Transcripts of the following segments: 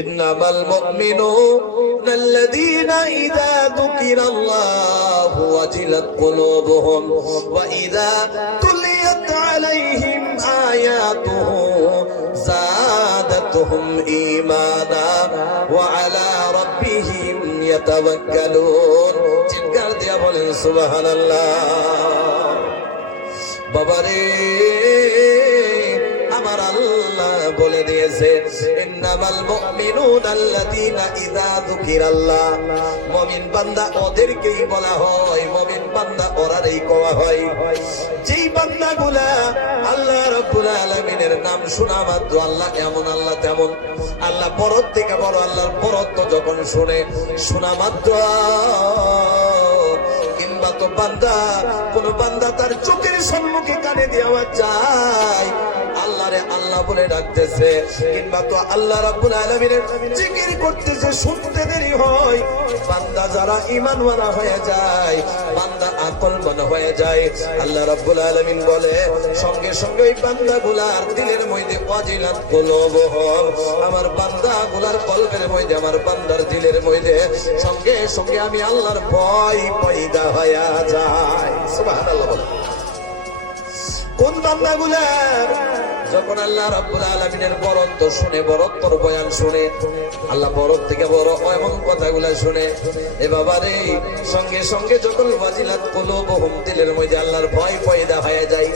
ইন্নামাল মুমিনুনা ইযা যুকিরাল্লাহু ওয়াজিলাত কুলুবুহুম ওয়া ইযা তুলিয়াত আলাইহিম আয়াতুহু যাদাতুহুম ঈমানা ওয়া আলা রাব্বিহিম ইয়াতাওয়াক্কালুন। চিৎকার দিয়া বলেন সুবহানাল্লাহ। বাবারে, আমার আল্লাহ বলে দিয়েছে ইন্নামাল মুমিনুনা আল্লাযীনা ইযা যুকিরাল্লাহ, মুমিন বান্দা ওদেরকেই বলা হয়, মুমিন বান্দা ওরারই কোয়া হয় যেই বান্দাগুলা আল্লাহ রাব্বুল আলামিনের নাম শোনা মাত্র আল্লাহ এমন আল্লাহ তেমন, আল্লাহ বড় থেকে বড়, আল্লাহর বড়ত্ব যখন শুনে শোনা মাত্র কিংবা তো বান্দা কোন বান্দা তার চোখের সম্মুখে কানে দেওয়া যায় আল্লাহরে আল্লাহ বলে ডাকতেছে, কিংবা তো আল্লাহ রাব্বুল আলামিনের জিকির করতেছে, শুনতে দেরি হয়, বান্দা যারা ঈমানওয়ালা হয়ে যায়, বান্দা আকলমান হয়ে যায়, আল্লাহ রাব্বুল আলামিন বলে সঙ্গে সঙ্গে ওই বান্দাগুলার দিলের মধ্যে ওয়াজিলাত কুলুবুহুম, আমার বান্দাগুলার কলবের মধ্যে, আমার বান্দার দিলের মধ্যে সঙ্গে সঙ্গে আমি আল্লাহর ভয় পয়দা হয়ে যায়। সুবহানাল্লাহ। বলে কোন বান্দাগুলার যখন আল্লাহ রাব্বুল আলামিনের বরত্ব শুনে, বরত্বর বয়ান শুনে, আল্লাহ বড় থেকে বড় এমন কথাগুলা শুনে, এ বাবারে সঙ্গে সঙ্গে যখন ওয়াজিলাত কুলুবুহুম, দিলের মধ্যে আল্লাহর ভয় পয়দা হয়ে যায়,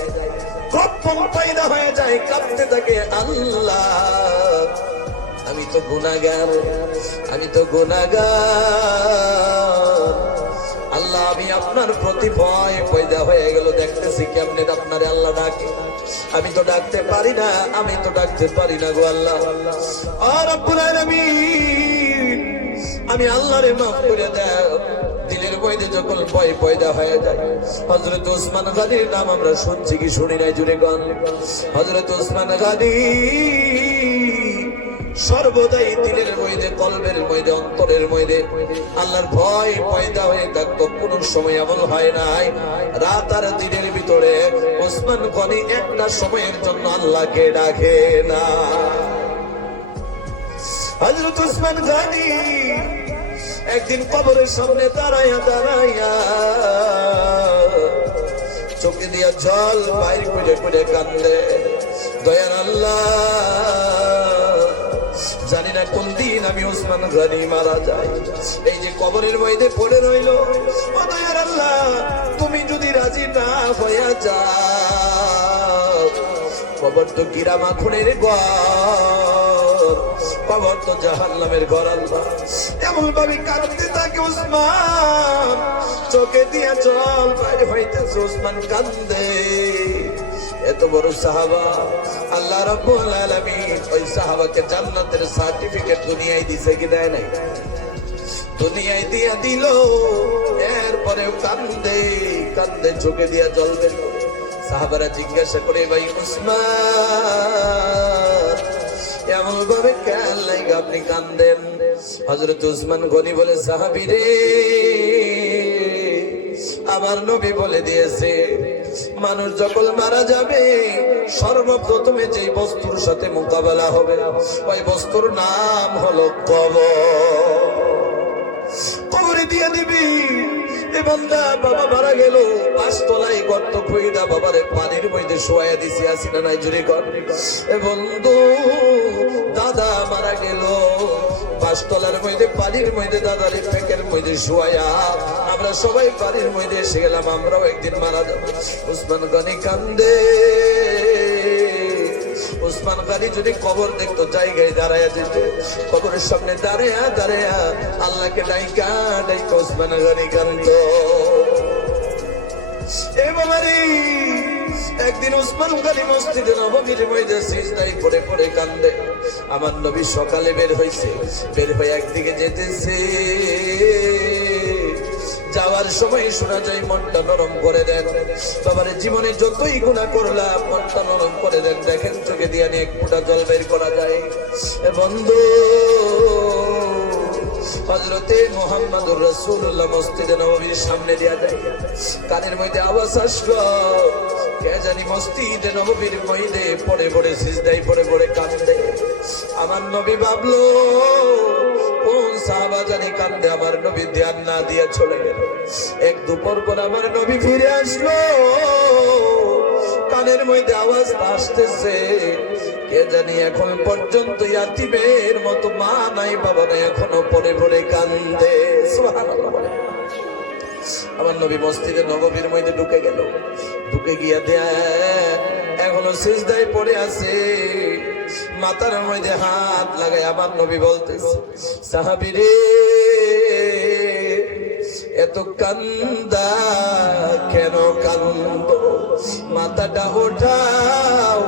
কম্পন পয়দা হয়ে যায়, কাঁপতে থাকে, আল্লাহ আমি তো গুনাহগার, আমি তো গুনাহগার, আল্লাহ আমি আপনার প্রতি ভয় পয়দা হয়ে গেল, দেখতেছি কেমনে আপনারে আল্লাহ ডাকে, আমি তো ডাকতে পারি না, আমি তো ডাকতে পারি না গো আল্লাহ। ও রব্বুল আলামিন, আমি আল্লাহরে মাফ করে দাও। দিলের মধ্যে যখন ভয় পয়দা হয়ে যায়, হযরত ওসমান গনির নাম আমরা শুনছি কি শুনি নাই? জুড়ে গান। হযরত ওসমান গনি সর্বদাই দিলের মধ্যে, কলবের মধ্যে, অন্তরের মধ্যে আল্লাহর ভয় পয়দা হয়ে থাকতো। কোন সময় এমন হয় নাই রাত আর দিনের ভিতরে ওসমান গনি একটা সময়ের জন্য আল্লাহকে ডাকে না। হযরত ওসমান গনি একদিন কবরের সামনে দাঁড়াইয়া দাঁড়াইয়া চোখে দিয়া জল বাইর করে করে কান্দে, দয়ার আল্লাহ জানি না কোন দিন আমি ওসমান গনি মারা যাই, এই যে কবরের মধ্যে পড়ে রইল, ও দয়ার আল্লাহ তুমি যদি রাজি না হইয়া যাও, কবর তো কিরা মাখনের ঘর, কবর তো জাহান্নামের ঘর, আল্লাহ এমন ভাবে কাঁদতে থাকে ওসমান, চোখে দিয়া জল বাইর হইতেছে, ওসমান কান্দে। এত বড় সাহাবা, আল্লাহ রাব্বুল আলামিন ওই সাহাবাকে জান্নাতের সার্টিফিকেট দুনিয়ায় দিছে কি দেয় নাই? দুনিয়ায় দিয়া দিল, এরপরেও কান্দে কান্দে চোখে দিয়া জল বের করে। সাহাবারা জিজ্ঞাসা করে, ভাই ওসমান এমন ভাবে কেন লাগে আপনি কান্দেন? হযরত ওসমান গনি বলে, সাহাবী রে, আমার নবী বলে দিয়েছে মানুষ যখন মারা যাবে সর্বপ্রথমে যে বস্তুর সাথে মোকাবেলা হবে ওই বস্তুর নাম হলো কবর। কবরে দিয়ে দিবি। এ বান্দা বাবা মারা গেল, 5 তলায় গর্ত খুঁড়া বাবারে পানির মধ্যে শোয়া দিছি, আসি না নাই? জুড়ে কর। এ বন্ধু দাদা মারা গেল, 5 তলার মধ্যে পানির মধ্যে দাদার পেটের মধ্যে শোয়া, আমরা সবাই পানির মধ্যে এসে গেলাম, আমরাও একদিন মারা যাব। ওসমান গনি কান্দে। ওসমান গনি যদি কবর দেখতো জায়গায় দাঁড়ায়া যেত, কবরের সামনে দাঁড়ায়া দাঁড়ায়া আল্লাহকে ডাইকা ডাইকা ওসমান গনি কান্দো। এ বাবারে, একদিন ওসমান গনি মসজিদে নববীর মধ্যে সিজদায় পড়ে পড়ে কান্দে। আমার নবী সকালে বের হইছে, বের হয়ে একদিকে যেতেছে, যাওয়ার সময় শোনা যায় মনটা নরম করে দেন। বাবারে জীবনে যতই গুনাহ করলাম মনটা নরম করে দেন, দেখেন চোখে দিয়ে এক ফোঁটা জল বের করা যায়। বন্ধু হযরতে মুহাম্মদুর রাসূলুল্লাহ মসজিদে নববীর সামনে দিয়া যায়, কানের মধ্যে আওয়াজ আসলো, কে জানি মসজিদে নববীর মধ্যে পড়ে পড়ে সিজদায় পড়ে পড়ে কান্দে। আমার নবী ভাবলো কোন সাহাবা জানি কান্দে, আমার নবী ধ্যান না দিয়ে চলে গেল। এক দুপুর পর আমার নবী ফিরে আসলো, কানের মধ্যে আওয়াজ আসতেছে, কে জানি এখন পর্যন্ত ইয়াতিমের মতো মা নাই বাবা নাই, এখনো পরে পরে কান্দে। সুবহানাল্লাহ। আমার নবী মসজিদে নববীর মধ্যে ঢুকে গেল, ঢুকে গিয়া এখনো সিজদায় পড়ে আছে, মাথার মধ্যে হাত লাগাই আমার নবী বলতেছে, সাহাবীরে এত কান্দা কেন, কান্দ, মাথাটা ওঠাও,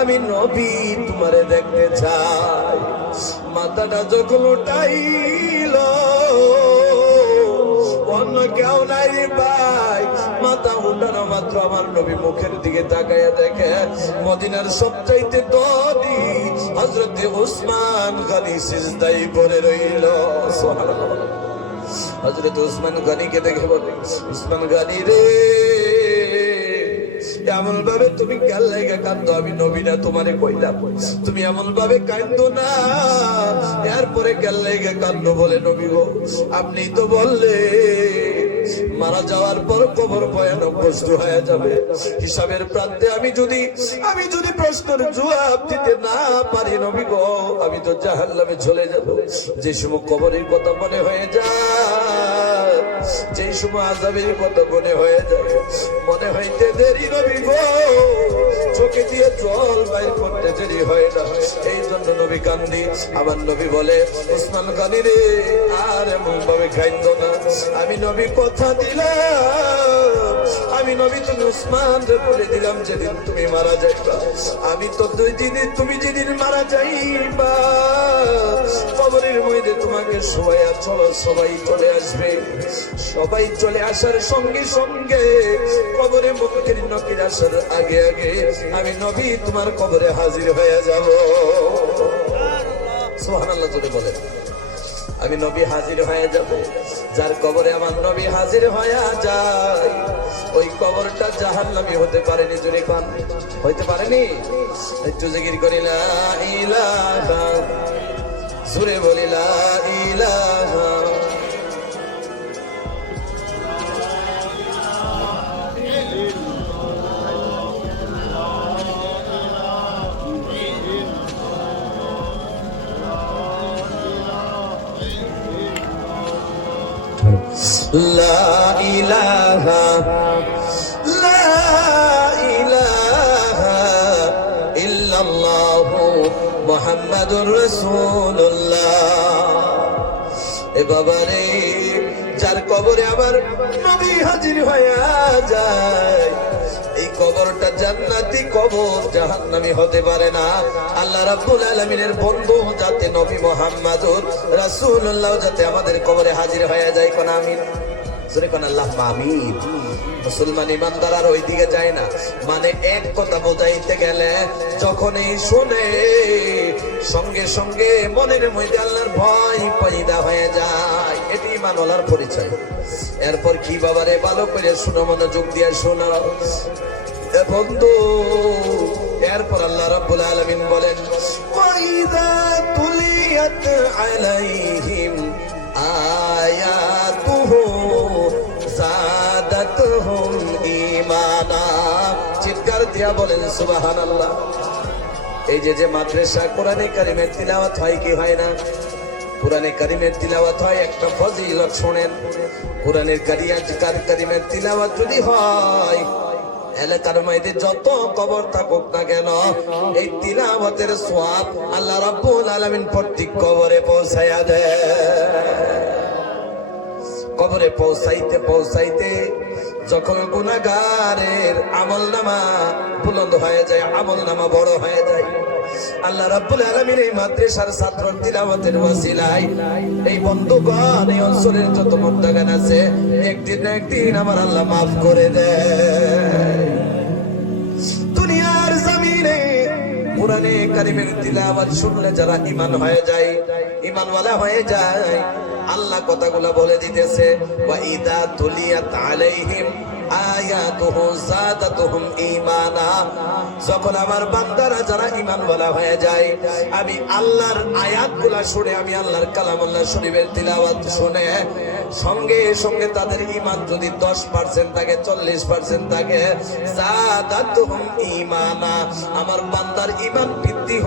আমি নবী তোমারে দেখতে চাই। মাথাটা যখন উঠাইল, অন্য কেউ নাই ভাই, মাথা উঠানো মাত্র আমার নবী মুখের দিকে তাকাইয়া দেখে মদিনার সবচাইতে ধনী হযরত উসমান গনি সিজদায় পড়ে রইল। সুবহানাল্লাহ। হযরত উসমান গনিকে দেখে বলে, উসমান গনি রে, এমন ভাবে তুমি কাল লাগা কান্দো, আমি নবী না তোমারে কইলাম তুমি এমন ভাবে কান্দো না, এরপরে কাল লাগা কান্দো বলে, নবী গো আপনি তো বললে মারা যাওয়ার পর কবর ভয়ানক কষ্ট হয়ে যাবে, হিসাবের প্রান্তে আমি যদি প্রশ্নের জবাব দিতে না পারি নবী গো, আমি তো জাহান্নামে চলে যাব। যে সময় কবরের কথা মনে হয়ে যায়, যে সময় আযাবের কথা মনে হয়ে যায়, মনে হইতে দেরি নবী গো, চোখে দিয়ে জল বাইর করতে দেরি হয় না, এই জন্য নবী কান্দি। আমার নবী বলে, উসমান গনি রে, আর এমন ভাবে কান্দো না, আমি নবী কথা দিলাম, আমি নবী তুমি উসমান রে বলে দিলাম, যেদিন তুমি মারা যাইবা, আমি তো তুমি যেদিন মারা যাইবা কবরের মধ্যে তোমাকে শোয়া চলো, সবাই চলে আসবে, সবাই চলে আসার সঙ্গে সঙ্গে কবরে মুনকির নকির আসার আগে আগে আমি নবী তোমার কবরে হাজির হয়ে যাব। সুবহানাল্লাহ জোরে বলেন। আমি নবী হাজির হয়ে যাব, যার কবরে আমার নবী হাজির হয়ে যায়, ওই কবরটা জাহান্নামী হতে পারেনি, জোরে পান হইতে পারেনি। একটু জিকির করি লা ইলাহা, জোরে বলি লা ইলাহা। লা ইলাহা, লা ইলাহা ইল্লাল্লাহু মুহাম্মাদুর রাসূলুল্লাহ। এ বাবারে, যার কবরে আবার নবী হাজির হয়ে যায়, এই কবরটা জান্নাতি কবর, জাহান্নামী হতে পারে না। আল্লাহ রাব্বুল আলামিনের বন্ধু যাতে নবী মুহাম্মাদুর রাসূলুল্লাহ যাতে আমাদের কবরে হাজির হয়ে যায়, কোন আমিন, জোরে কোন আল্লাহুম্মা আমিন। মুসলমান ইমানদার আর ওই দিকে যায় না, মানে এক কথা বোঝাইতে গেলে যখনই শুনে সঙ্গে সঙ্গে মনের মধ্যে আল্লাহর ভয় পয়দা হয়ে যায়, এটি ইমানওয়ালার পরিচয়। এরপর কি বাবারে, ভালো করে শুনো, মনোযোগ দিয়ে শোনো বন্ধু। এরপর আল্লাহ রাব্বুল আলামিন বলেন, ওয়াইদা তুলিয়াত আলাইহিম আয়াতুহু যাদাতুহুম ঈমানা। চিৎকার দিয়া বলেন সুবহানাল্লাহ। এই যে মাদ্রাসা কোরআনে কারিমের তিলাওয়াত হয় কি হয় না? কোরআনে কারিমের তিলাওয়াত হয়, একটা ফজিলত শুনেন। কোরআনের কারিমের তিলাওয়াত যদি হয়, এলাকার মধ্যে যত কবর থাকুক না কেন, এই তিলাওয়াতের সওয়াব আল্লাহ রাব্বুল আলামিন প্রত্যেক কবরে পৌঁছায়া দেয়। কবরে পৌঁছাইতে পৌঁছাইতে যখন গুনাহগারের আমলনামা বুলন্দ হয়ে যায়, আমলনামা বড় হয়ে যায়, আল্লাহ রাব্বুল আলামিন এই মাদ্রাসার ছাত্র তিলাওয়াতের ওসিলায় এই বন্ধুগণ, এই অঞ্চলের যত মুর্দাগান আছে, একদিন না একদিন আমার আল্লাহ মাফ করে দেয়। দুনিয়ার জমিনে কোরআনে কারিমের তিলাওয়াত শুনলে যারা ঈমান হয়ে যায়, ঈমানওয়ালা হয়ে যায়, আল্লাহ কথাগুলো বলে দিতেছে, ওয়া ইদা তুলিয়াত আলাইহিম আয়াতুহু যাদাতুহুম ঈমানা। যখন আমার বান্দারা যারা ঈমানওয়ালা হয়ে যায়, আমি আল্লাহর আয়াতগুলা শুনে, আমি আল্লাহর কালামুল্লাহ শরীফের তিলাওয়াত শুনে সঙ্গে সঙ্গে তাদের ঈমান যদি 10% থাকে, 40% থাকে, যাদাতুহুম ঈমানা, আমার বান্দার ঈমান বৃদ্ধি